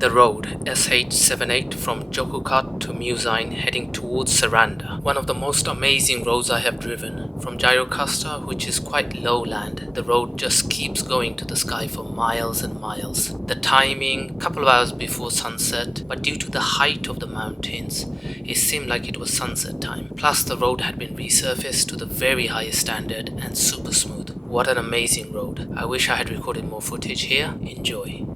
The road SH78 from Jokukat to Musain heading towards Saranda. One of the most amazing roads I have driven. From Gyrocasta, which is quite lowland, the road just keeps going to the sky for miles and miles. The timing, couple of hours before sunset, but due to the height of the mountains, it seemed like it was sunset time. Plus the road had been resurfaced to the very highest standard and super smooth. What an amazing road. I wish I had recorded more footage here. Enjoy.